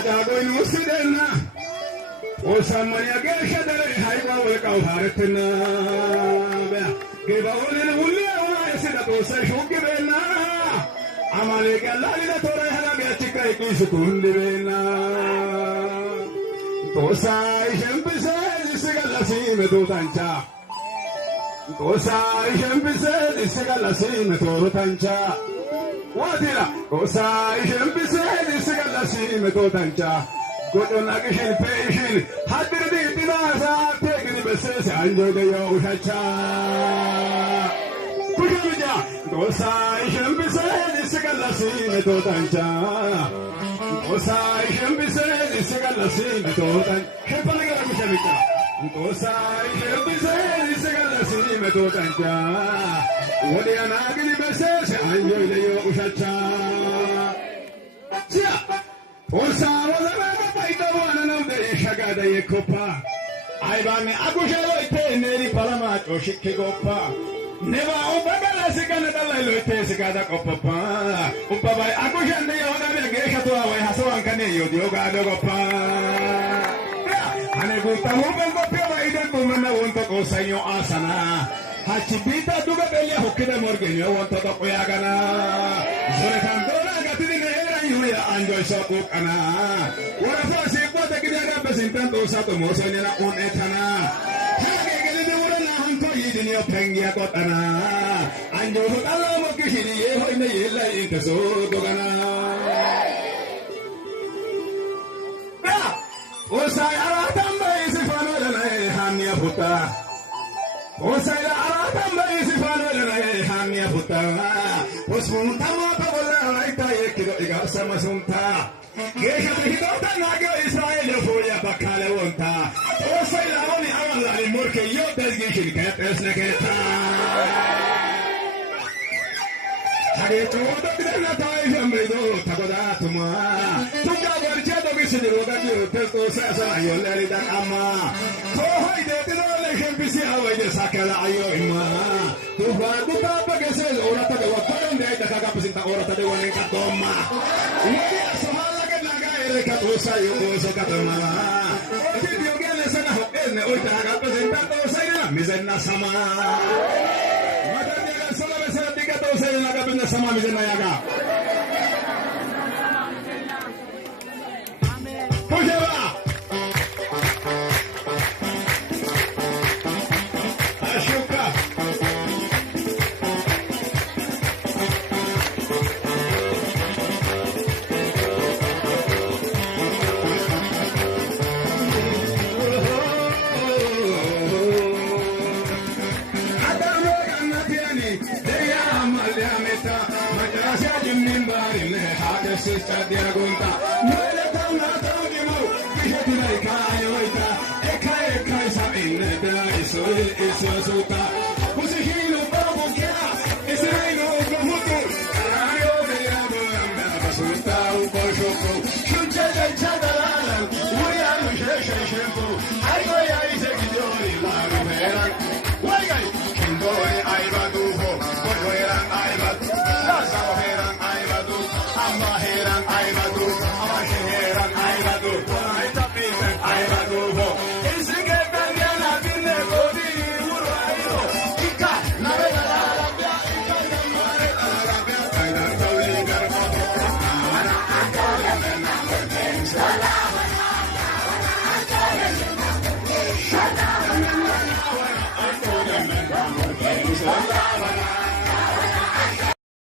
جاغو المسدنا وسمن يا شدر هايبا والقاو فارتنا كيباول الولي ولا يسد توسشوك بينا عملك الله لا ترى هلا بيتك يكون بينا توساي شمبسل سيغلاسي متوتانچا توساي شمبسل سيغلاسي متوتانچا واديلا توساي شمبسل سيغلاسي متوتانچا قولنا كشين فيشين حدر دي تناسا تيجي بسيس عنجو ديو شاچا كجوجا توساي شمبسل سيغلاسي متوتانچا توساي شمبسل سيغلاسي متوتانچا شفنا كده مشابكا توساي شمبسل سيغلاسي متوتانچا ودي انا كني بسيس عنجو ديو شاچا سيا توسا ولا Shagada Yekopa. I bang Agusha Neri Palama or Shikegopa. Never Obama Sigana Loite Sigada Copa. Upa Agusha and the other Geshato Hasan Caneo, the Yoga Dogopa. And a good time I don't remember one to go Sanyo Asana. Hachipita to the Belia Hokida Morgan, you want to talk Yagana. Zoretandona got in the air and you will enjoy Sokana. What a first representando Sato Mosana on Etana. Hagagel the Hanko Yidin Pengia Kotana. And you look along Kishini in the Yella in the Sodogana. Osai Aratamba is a funnel and a Hamia Puta. Osai Aratamba is a funnel and a Hamia Puta. Osmuntama Pagola, Ika Samasunta. Gesha Hidota Naga Israel for Bakale Wonta. Osai Laoni Awala Murke Yotas Gishin Cat as Naketa. Hageto Natai Medo Tagodatuma. Tuka Varchado Visit Rogato Testo Sasa Yoleda Ama. Kohoi de Relation Pisi Away the Sakala Ayoima. Tuba Papa Gazel or Takawakan de Kakapasita or Tadawan Katoma. Katosa yoso katamala. Oke diogene sana hokene oita representando saina mizena sama. Madanya sala besara dikatosa ina kabina sama mizena yaga. Amen. Pujaba. Ashuka. Sister Diagonta, Noletana Togimo, Kishatina Kayoita, Eka Sabin, is Suta, Pusihino Babuka, Israel Gamutu, Ayo de Abu Suta, Uboshoko, Shucha Chadalan, William Sheshampo, Ayo Isaac Dori, Lavera, Wagai, Kindori, Ivaduho, Wagoyan, Ivadu, Lazaheran, Ivadu, Amaheran, Ivadu, Amaheran, Ivadu, Ivadu, is the get Daniela in the body, Uraio, Ika, Navella, Arabia, Ika, Arabia, I don't know you got a photo.